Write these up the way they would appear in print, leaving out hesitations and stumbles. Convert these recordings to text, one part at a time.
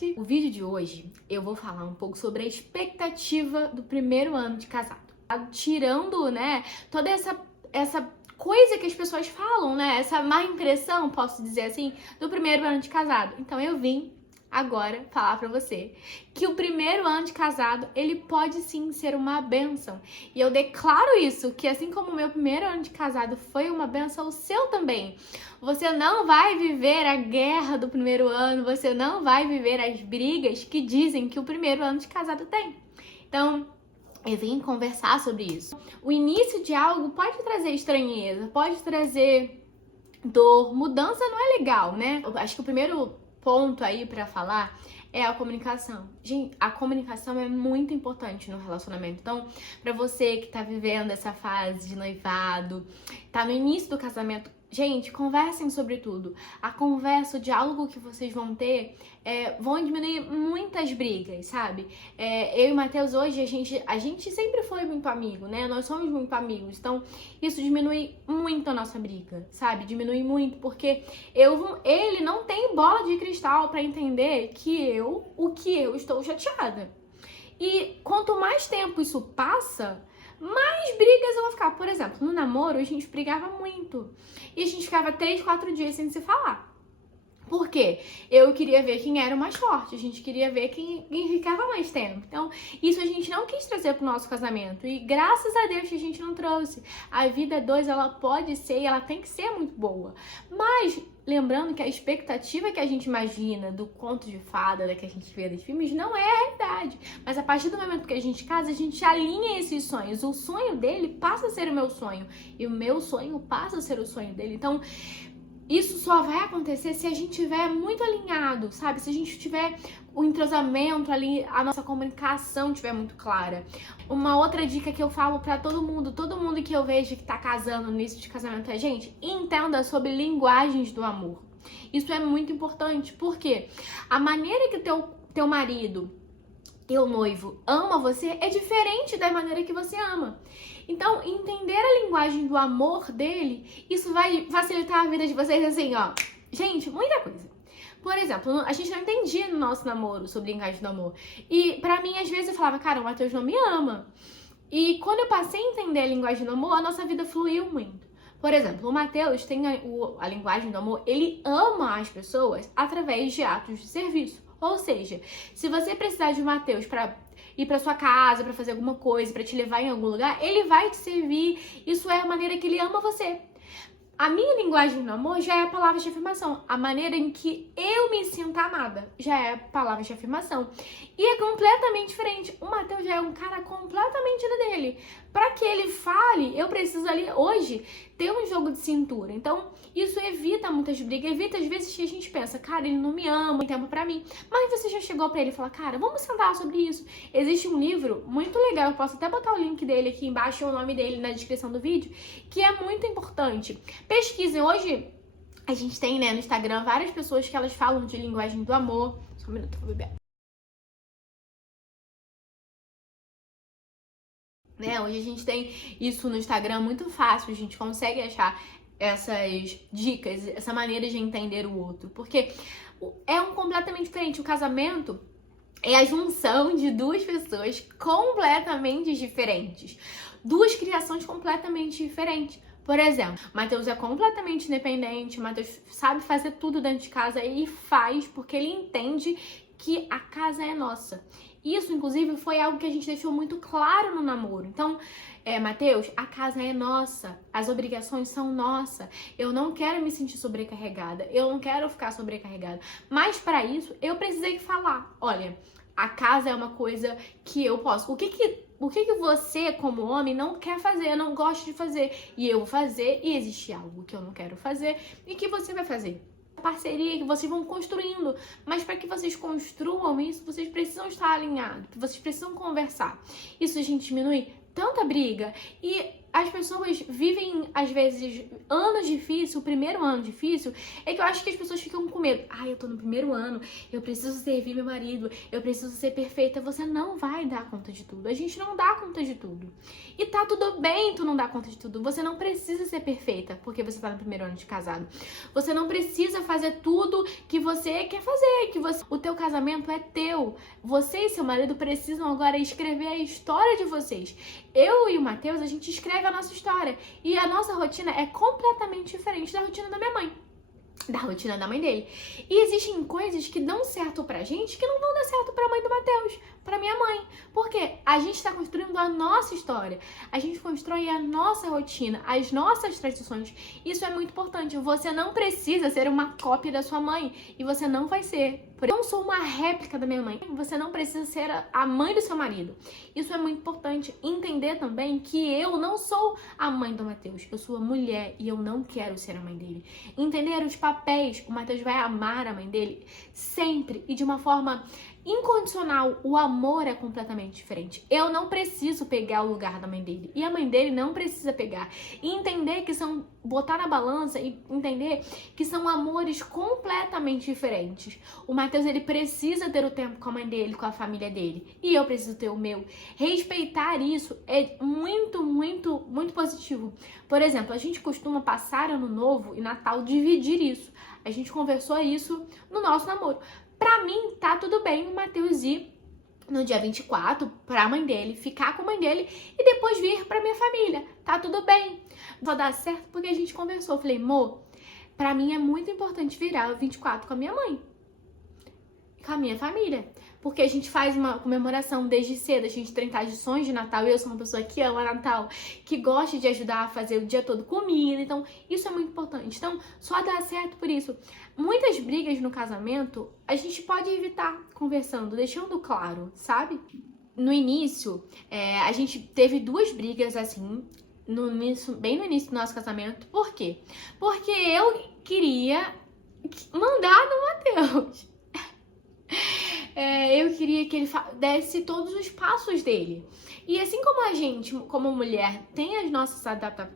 gente! O vídeo de hoje eu vou falar um pouco sobre a expectativa do primeiro ano de casado. Tirando, né, toda essa coisa que as pessoas falam, né, essa má impressão, posso dizer assim, do primeiro ano de casado. Então eu vim agora falar pra você que o primeiro ano de casado, ele pode sim ser uma bênção. E eu declaro isso, que assim como o meu primeiro ano de casado foi uma bênção, o seu também. Você não vai viver a guerra do primeiro ano, você não vai viver as brigas que dizem que o primeiro ano de casado tem. Então, eu vim conversar sobre isso. O início de algo pode trazer estranheza, pode trazer dor, mudança não é legal, né? Eu acho que o primeiro ponto aí pra falar é a comunicação. Gente, a comunicação é muito importante no relacionamento. Então, pra você que tá vivendo essa fase de noivado, tá no início do casamento, gente, conversem sobre tudo. A conversa, o diálogo que vocês vão ter vão diminuir muitas brigas, sabe? Eu e o Matheus hoje, a gente sempre foi muito amigo, né? Nós somos muito amigos. Então, isso diminui muito a nossa briga, sabe? Diminui muito, porque ele não tem bola de cristal pra entender o que eu estou chateada. E quanto mais tempo isso passa, mais brigas eu vou ficar. Por exemplo, no namoro a gente brigava muito. E a gente ficava 3, 4 dias sem se falar. Por quê? Eu queria ver quem era o mais forte. A gente queria ver quem ficava mais tempo. Então, isso a gente não quis trazer pro nosso casamento. E graças a Deus que a gente não trouxe. A vida 2, ela pode ser e ela tem que ser muito boa. Mas, lembrando que a expectativa que a gente imagina do conto de fada, da que a gente vê dos filmes, não é a realidade. Mas a partir do momento que a gente casa, a gente alinha esses sonhos. O sonho dele passa a ser o meu sonho. E o meu sonho passa a ser o sonho dele. Então, isso só vai acontecer se a gente estiver muito alinhado, sabe? Se a gente tiver o entrosamento ali, a nossa comunicação estiver muito clara. Uma outra dica que eu falo pra todo mundo que eu vejo que tá casando no início de casamento é, gente, entenda sobre linguagens do amor. Isso é muito importante, porque a maneira que teu marido, teu noivo, ama você é diferente da maneira que você ama. Então, entender a linguagem do amor dele, isso vai facilitar a vida de vocês assim, ó. Gente, muita coisa. Por exemplo, a gente não entendia no nosso namoro sobre linguagem do amor. E pra mim, às vezes, eu falava, cara, o Matheus não me ama. E quando eu passei a entender a linguagem do amor, a nossa vida fluiu muito. Por exemplo, o Matheus tem a linguagem do amor, ele ama as pessoas através de atos de serviço. Ou seja, se você precisar de um Matheus pra ir pra sua casa, pra fazer alguma coisa, pra te levar em algum lugar, ele vai te servir. Isso é a maneira que ele ama você. A minha linguagem do amor já é a palavra de afirmação. A maneira em que eu me sinto amada já é a palavra de afirmação. E é completamente diferente. O Matheus já é um cara completamente dele. Pra que ele fale, eu preciso ali, hoje, ter um jogo de cintura. Então, isso evita muitas brigas, evita às vezes que a gente pensa, cara, ele não me ama, tem tempo pra mim. Mas você já chegou pra ele e falou, cara, vamos sentar sobre isso. Existe um livro muito legal, eu posso até botar o link dele aqui embaixo, o nome dele na descrição do vídeo, que é muito importante. Pesquisem, hoje a gente tem, né, no Instagram várias pessoas que elas falam de linguagem do amor. Só um minuto, vou beber. Né? Hoje a gente tem isso no Instagram muito fácil, a gente consegue achar essas dicas, essa maneira de entender o outro, porque é completamente diferente. O casamento é a junção de duas pessoas completamente diferentes, duas criações completamente diferentes. Por exemplo, o Matheus é completamente independente, o Matheus sabe fazer tudo dentro de casa e faz porque ele entende que a casa é nossa. Isso, inclusive, foi algo que a gente deixou muito claro no namoro. Então, Matheus, a casa é nossa, as obrigações são nossas. Eu não quero me sentir sobrecarregada, eu não quero ficar sobrecarregada. Mas para isso, eu precisei falar, olha, a casa é uma coisa que eu posso. O que você, como homem, não quer fazer, não gosta de fazer, e eu vou fazer, e existe algo que eu não quero fazer e que você vai fazer. Parceria que vocês vão construindo, mas para que vocês construam isso, vocês precisam estar alinhados, vocês precisam conversar. Isso a gente diminui tanta briga. E as pessoas vivem, às vezes, anos difíceis, o primeiro ano difícil, é que eu acho que as pessoas ficam com medo. Eu tô no primeiro ano, eu preciso servir meu marido, eu preciso ser perfeita. Você não vai dar conta de tudo. A gente não dá conta de tudo. E tá tudo bem tu não dar conta de tudo. Você não precisa ser perfeita porque você tá no primeiro ano de casado. Você não precisa fazer tudo que você quer fazer, o teu casamento é teu. Você e seu marido precisam agora escrever a história de vocês. Eu e o Matheus, a gente escreve a nossa história. E a nossa rotina é completamente diferente da rotina da minha mãe. Da rotina da mãe dele. E existem coisas que dão certo pra gente que não vão dar certo pra mãe do Matheus, pra minha mãe. Porque a gente tá construindo a nossa história. A gente constrói a nossa rotina, as nossas tradições. Isso é muito importante. Você não precisa ser uma cópia da sua mãe. E você não vai ser. Eu não sou uma réplica da minha mãe. Você não precisa ser a mãe do seu marido. Isso é muito importante. Entender também que eu não sou a mãe do Matheus. Eu sou a mulher e eu não quero ser a mãe dele. Entender os papéis. O Matheus vai amar a mãe dele sempre e de uma forma incondicional. O amor é completamente diferente. Eu não preciso pegar o lugar da mãe dele. E a mãe dele não precisa pegar. E entender que são... botar na balança e entender que são amores completamente diferentes. O Matheus, ele precisa ter o tempo com a mãe dele, com a família dele. E eu preciso ter o meu. Respeitar isso é muito, muito, muito positivo. Por exemplo, a gente costuma passar Ano Novo e Natal dividir isso. A gente conversou isso no nosso namoro. Pra mim, tá tudo bem o Matheus ir no dia 24 pra mãe dele, ficar com a mãe dele e depois vir pra minha família. Tá tudo bem. Vai dar certo porque a gente conversou. Eu falei, amor, pra mim é muito importante virar o 24 com a minha mãe. Com a minha família. Porque a gente faz uma comemoração desde cedo, a gente tem tradições de Natal. Eu sou uma pessoa que ama Natal, que gosta de ajudar a fazer o dia todo comida. Então, isso é muito importante. Então, só dá certo por isso. Muitas brigas no casamento, a gente pode evitar conversando, deixando claro, sabe? No início, a gente teve 2 brigas assim, bem no início do nosso casamento. Por quê? Porque eu queria mandar no Matheus. Eu queria que ele desse todos os passos dele. E assim como a gente, como mulher, tem as nossas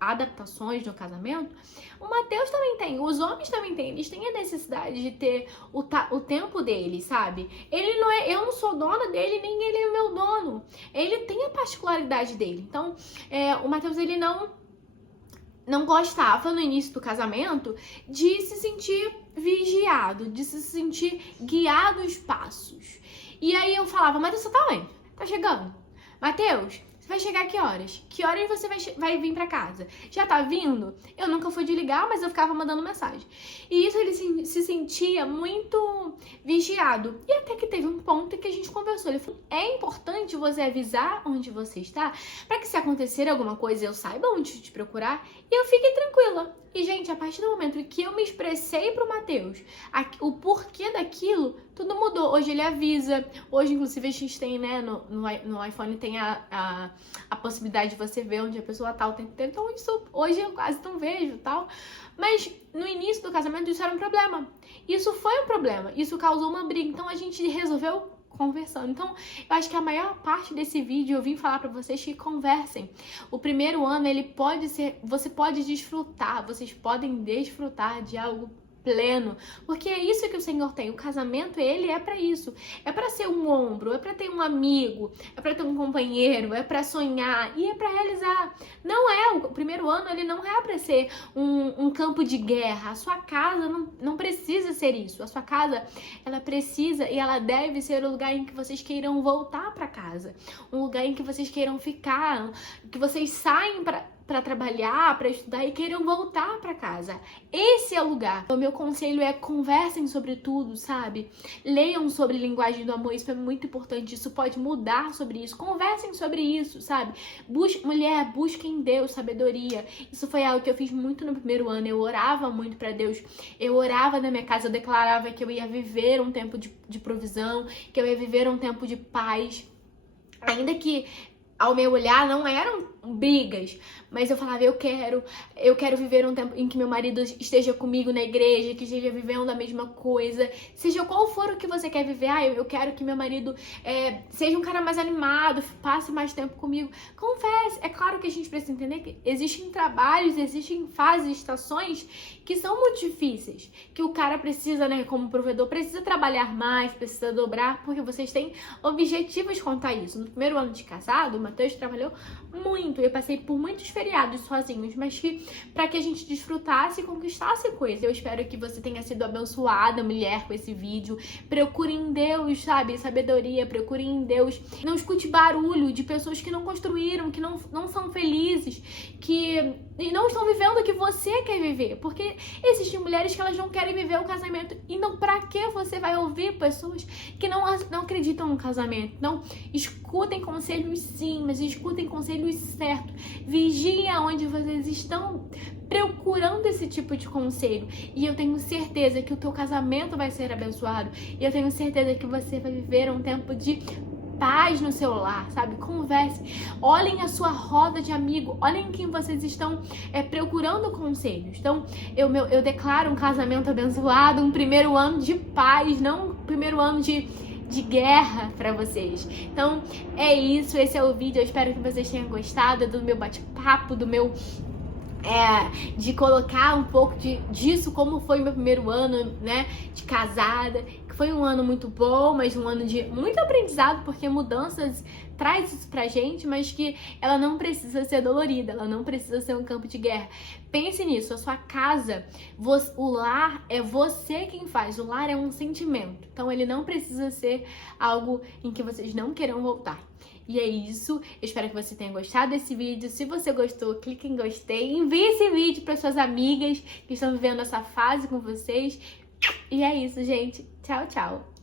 adaptações no casamento, o Matheus também tem, os homens também têm, eles têm a necessidade de ter o tempo dele, sabe? Ele não é, eu não sou dona dele, nem ele é o meu dono. Ele tem a particularidade dele. Então, o Matheus, ele não gostava no início do casamento de se sentir vigiado, de se sentir guiado os passos. E aí eu falava, Matheus, você tá onde? Tá chegando? Matheus, você vai chegar a que horas? Que horas você vai vir pra casa? Já tá vindo? Eu nunca fui de ligar, mas eu ficava mandando mensagem. E isso ele se sentia muito vigiado. E até que teve um ponto que a gente conversou. Ele falou, é importante você avisar onde você está, pra que se acontecer alguma coisa eu saiba onde te procurar e eu fique tranquila. E, gente, a partir do momento que eu me expressei pro Matheus o porquê daquilo, tudo mudou. Hoje ele avisa. Hoje, inclusive, a gente tem, né, no iPhone tem a possibilidade de você ver onde a pessoa tá o tempo inteiro. Então, isso hoje eu quase não vejo, tal. Mas no início do casamento isso era um problema. Isso foi um problema. Isso causou uma briga. Então, a gente resolveu conversando. Então, eu acho que a maior parte desse vídeo eu vim falar pra vocês que conversem. O primeiro ano, ele pode ser... Você pode desfrutar, vocês podem desfrutar de algo pleno, porque é isso que o Senhor tem. O casamento, ele é pra isso. É pra ser um ombro, é pra ter um amigo, é pra ter um companheiro, é pra sonhar e é pra realizar. Não é, o primeiro ano, ele não é pra ser um campo de guerra. A sua casa não precisa ser isso. A sua casa, ela precisa e ela deve ser o lugar em que vocês queiram voltar pra casa. Um lugar em que vocês queiram ficar, que vocês saem pra trabalhar, pra estudar e queiram voltar pra casa. Esse é o lugar. O meu conselho é conversem sobre tudo, sabe? Leiam sobre linguagem do amor, isso é muito importante, isso pode mudar sobre isso. Conversem sobre isso, sabe? Mulher, busque em Deus sabedoria. Isso foi algo que eu fiz muito no primeiro ano. Eu orava muito pra Deus. Eu orava na minha casa, eu declarava que eu ia viver um tempo de provisão, que eu ia viver um tempo de paz. Ainda que ao meu olhar, não era brigas, mas eu falava, eu quero viver um tempo em que meu marido esteja comigo na igreja, que esteja vivendo a mesma coisa, seja qual for o que você quer viver. Eu quero que meu marido seja um cara mais animado, passe mais tempo comigo. Confesse, é claro que a gente precisa entender que existem trabalhos, existem fases, estações que são muito difíceis, que o cara precisa, né, como provedor, precisa trabalhar mais, precisa dobrar, porque vocês têm objetivos quanto a isso. No primeiro ano de casado, o Matheus trabalhou muito, eu passei por muitos feriados sozinhos, mas que para que a gente desfrutasse e conquistasse coisas. Eu espero que você tenha sido abençoada, mulher, com esse vídeo. Procure em Deus, sabe, sabedoria, procure em Deus. Não escute barulho de pessoas que não construíram, que não são felizes, que não estão vivendo o que você quer viver, porque existem mulheres que elas não querem viver o casamento. Então, pra que você vai ouvir pessoas que não acreditam no casamento? Então, escutem conselhos sim, mas escutem conselhos certos. Vigiem onde vocês estão procurando esse tipo de conselho. E eu tenho certeza que o teu casamento vai ser abençoado. E eu tenho certeza que você vai viver um tempo de paz no seu lar, sabe? Converse. Olhem a sua roda de amigo. Olhem quem vocês estão procurando conselhos. Então, eu declaro um casamento abençoado, um primeiro ano de paz, não um primeiro ano de guerra pra vocês. Então, é isso. Esse é o vídeo. Eu espero que vocês tenham gostado do meu bate-papo, do meu... de colocar um pouco disso, como foi meu primeiro ano, né, de casada, que foi um ano muito bom, mas um ano de muito aprendizado, porque mudanças traz isso pra gente, mas que ela não precisa ser dolorida, ela não precisa ser um campo de guerra. Pense nisso, a sua casa, o lar é você quem faz, o lar é um sentimento, então ele não precisa ser algo em que vocês não queiram voltar. E é isso, eu espero que você tenha gostado desse vídeo. Se você gostou, clique em gostei, envie esse vídeo para suas amigas que estão vivendo essa fase com vocês. E é isso, gente. Tchau, tchau.